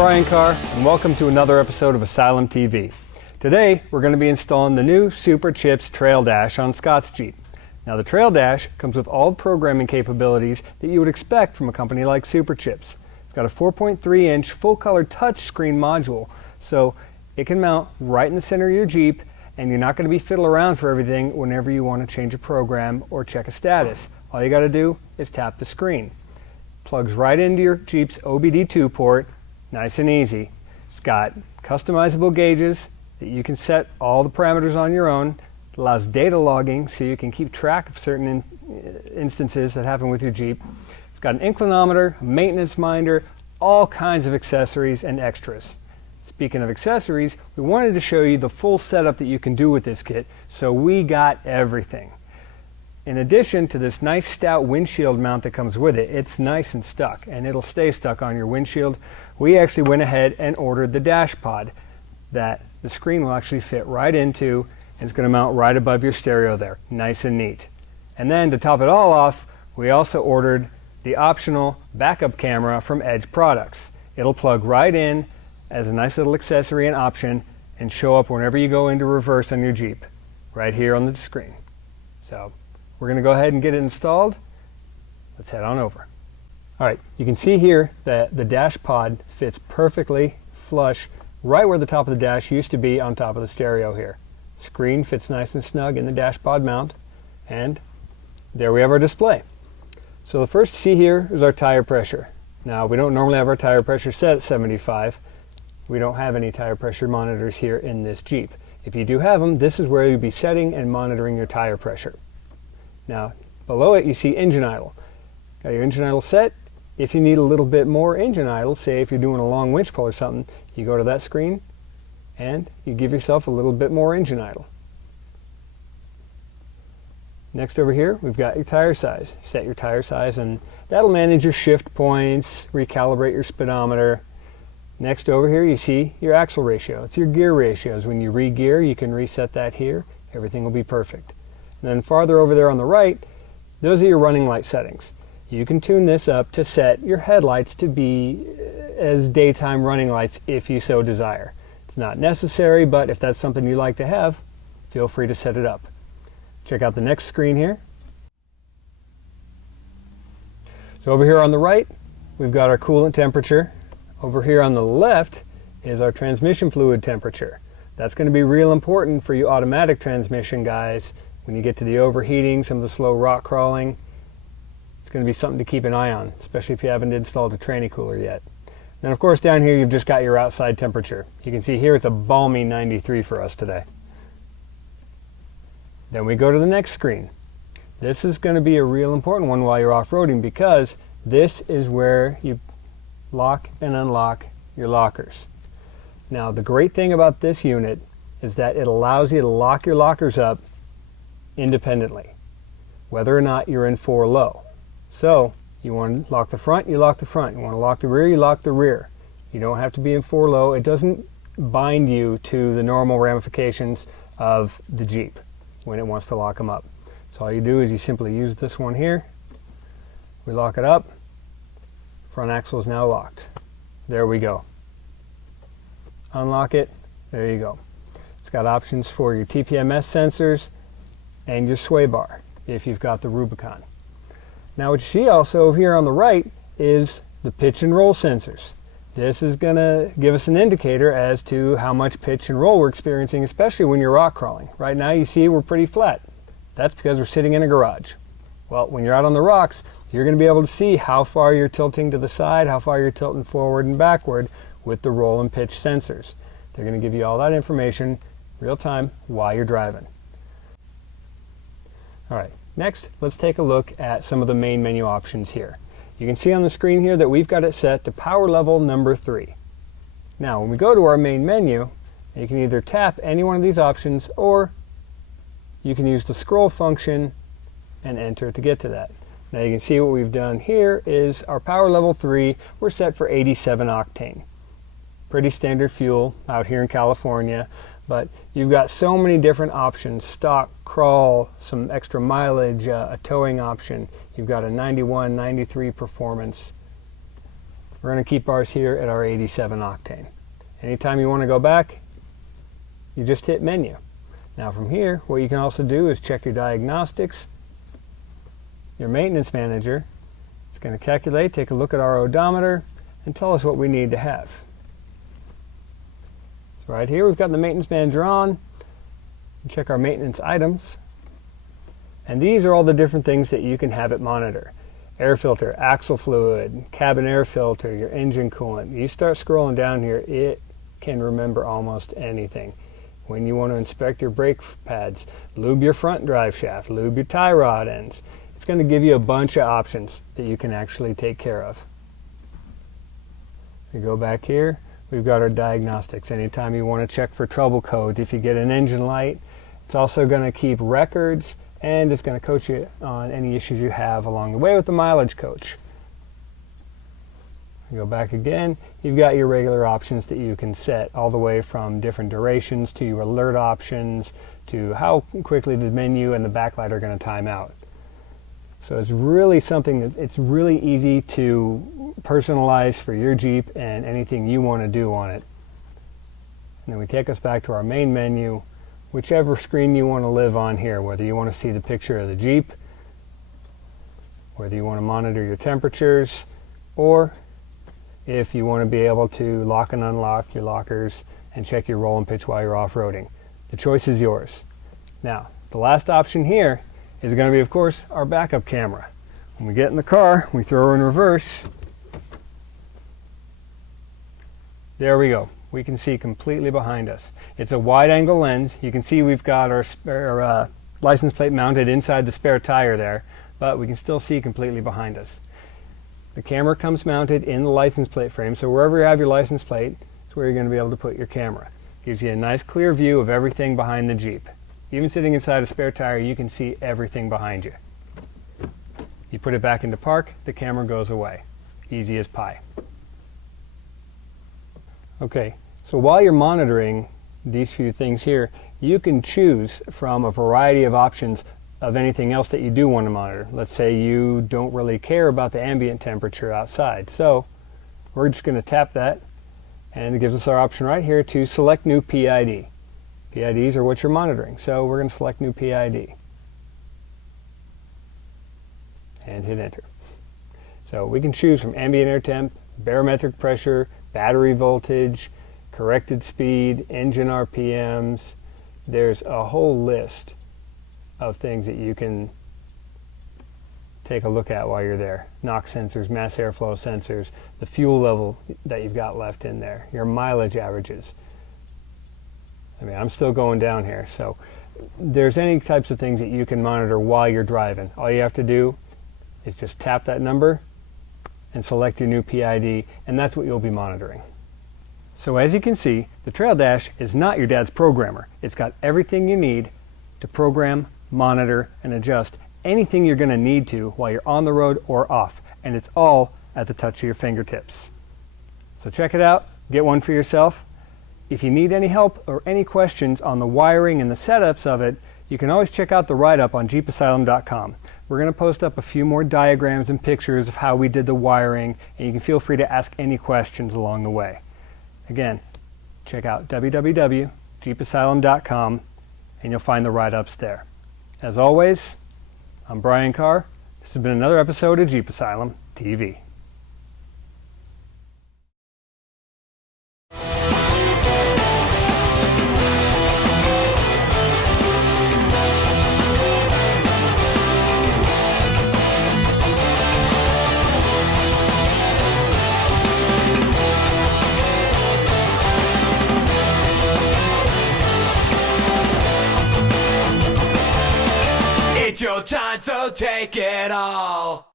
Brian Carr, and welcome to another episode of Asylum TV. Today, we're going to be installing the new Superchips TrailDash on Scott's Jeep. Now, the TrailDash comes with all the programming capabilities that you would expect from a company like Superchips. It's got a 4.3-inch full-color touchscreen module, so it can mount right in the center of your Jeep, and you're not going to be fiddling around for everything whenever you want to change a program or check a status. All you got to do is tap the screen. Plugs right into your Jeep's OBD2 port, nice and easy. It's got customizable gauges that you can set all the parameters on your own. It allows data logging so you can keep track of certain instances that happen with your Jeep. It's got an Inclinometer, a Maintenance Manager, all kinds of accessories and extras. Speaking of accessories, we wanted to show you the full setup that you can do with this kit, so we got everything. In addition to this nice stout windshield mount that comes with it, it's nice and stuck, and it'll stay stuck on your windshield. We actually went ahead and ordered the dash pod that the screen will actually fit right into, and it's going to mount right above your stereo there. Nice and neat. And then to top it all off, we also ordered the optional backup camera from Edge Products. It'll plug right in as a nice little accessory and option and show up whenever you go into reverse on your Jeep, right here on the screen. So we're going to go ahead and get it installed. Let's head on over. All right, you can see here that the dash pod fits perfectly flush right where the top of the dash used to be on top of the stereo here. Screen fits nice and snug in the dash pod mount, and there we have our display. So the first to see here is our tire pressure. Now, we don't normally have our tire pressure set at 75. We don't have any tire pressure monitors here in this Jeep. If you do have them, this is where you'll be setting and monitoring your tire pressure. Now, below it you see engine idle. Got your engine idle set. If you need a little bit more engine idle, say if you're doing a long winch pull or something, you go to that screen and you give yourself a little bit more engine idle. Next over here, we've got your tire size. Set your tire size and that'll manage your shift points, recalibrate your speedometer. Next over here, you see your axle ratio. It's your gear ratios. When you re-gear, you can reset that here. Everything will be perfect. And then farther over there on the right, those are your running light settings. You can tune this up to set your headlights to be as daytime running lights if you so desire. It's not necessary, but if that's something you like to have, feel free to set it up. Check out the next screen here. So over here on the right, we've got our coolant temperature. Over here on the left is our transmission fluid temperature. That's going to be real important for you automatic transmission guys. When you get to the overheating, some of the slow rock crawling, it's going to be something to keep an eye on, especially if you haven't installed a tranny cooler yet. Then of course down here you've just got your outside temperature. You can see here it's a balmy 93 for us today. Then we go to the next screen. This is going to be a real important one while you're off-roading because this is where you lock and unlock your lockers. Now the great thing about this unit is that it allows you to lock your lockers up independently, whether or not you're in 4 low. So you want to lock the front, you lock the front. You want to lock the rear, you lock the rear. You don't have to be in 4 low. It doesn't bind you to the normal ramifications of the Jeep when it wants to lock them up. So all you do is you simply use this one here. We lock it up. Front axle is now locked. There we go. Unlock it. There you go. It's got options for your TPMS sensors and your sway bar if you've got the Rubicon. Now what you see also over here on the right is the pitch and roll sensors. This is going to give us an indicator as to how much pitch and roll we're experiencing, especially when you're rock crawling. Right now you see we're pretty flat. That's because we're sitting in a garage. Well, when you're out on the rocks, you're going to be able to see how far you're tilting to the side, how far you're tilting forward and backward with the roll and pitch sensors. They're going to give you all that information real time while you're driving. All right, next let's take a look at some of the main menu options here. You can see on the screen here that we've got it set to power level number 3. Now when we go to our main menu, you can either tap any one of these options or you can use the scroll function and enter to get to that. Now you can see what we've done here is our power level 3, we're set for 87 octane. Pretty standard fuel out here in California, but you've got so many different options: stock, crawl, some extra mileage, a towing option. You've got a 91, 93 performance. We're going to keep ours here at our 87 octane. Anytime you want to go back, you just hit menu. Now from here, what you can also do is check your diagnostics, your maintenance manager. It's going to calculate, take a look at our odometer, and tell us what we need to have. So right here, we've got the maintenance manager on. Check our maintenance items. And these are all the different things that you can have it monitor. Air filter, axle fluid, cabin air filter, your engine coolant. You start scrolling down here, it can remember almost anything. When you want to inspect your brake pads, lube your front drive shaft, lube your tie rod ends. It's going to give you a bunch of options that you can actually take care of. We go back here, we've got our diagnostics. Anytime you want to check for trouble codes, if you get an engine light, it's also going to keep records, and it's going to coach you on any issues you have along the way with the mileage coach. You go back again, you've got your regular options that you can set, all the way from different durations to your alert options to how quickly the menu and the backlight are going to time out. So it's really something that it's really easy to personalize for your Jeep and anything you want to do on it. And then we take us back to our main menu, whichever screen you want to live on here, whether you want to see the picture of the Jeep, whether you want to monitor your temperatures, or if you want to be able to lock and unlock your lockers and check your roll and pitch while you're off-roading. The choice is yours. Now, the last option here is going to be, of course, our backup camera. When we get in the car, we throw her in reverse. There we go. We can see completely behind us. It's a wide-angle lens. You can see we've got our license plate mounted inside the spare tire there, but we can still see completely behind us. The camera comes mounted in the license plate frame, so wherever you have your license plate is where you're going to be able to put your camera. Gives you a nice clear view of everything behind the Jeep. Even sitting inside a spare tire, you can see everything behind you. You put it back into park, the camera goes away. Easy as pie. Okay, so while you're monitoring these few things here, you can choose from a variety of options of anything else that you do want to monitor. Let's say you don't really care about the ambient temperature outside. So we're just going to tap that, and it gives us our option right here to select new PID. PIDs are what you're monitoring, so we're going to select new PID and hit enter. So we can choose from ambient air temp, barometric pressure, battery voltage, corrected speed, engine RPMs. There's a whole list of things that you can take a look at while you're there. NOx sensors, mass airflow sensors, the fuel level that you've got left in there, your mileage averages. I mean, I'm still going down here, so there's any types of things that you can monitor while you're driving. All you have to do is just tap that number and select your new PID, and that's what you'll be monitoring. So as you can see, the TrailDash is not your dad's programmer. It's got everything you need to program, monitor, and adjust anything you're going to need to while you're on the road or off, and it's all at the touch of your fingertips. So check it out, get one for yourself. If you need any help or any questions on the wiring and the setups of it, you can always check out the write-up on JeepAsylum.com. We're going to post up a few more diagrams and pictures of how we did the wiring, and you can feel free to ask any questions along the way. Again, check out www.jeepasylum.com and you'll find the write-ups there. As always, I'm Brian Carr. This has been another episode of Jeep Asylum TV. It's your time, so take it all.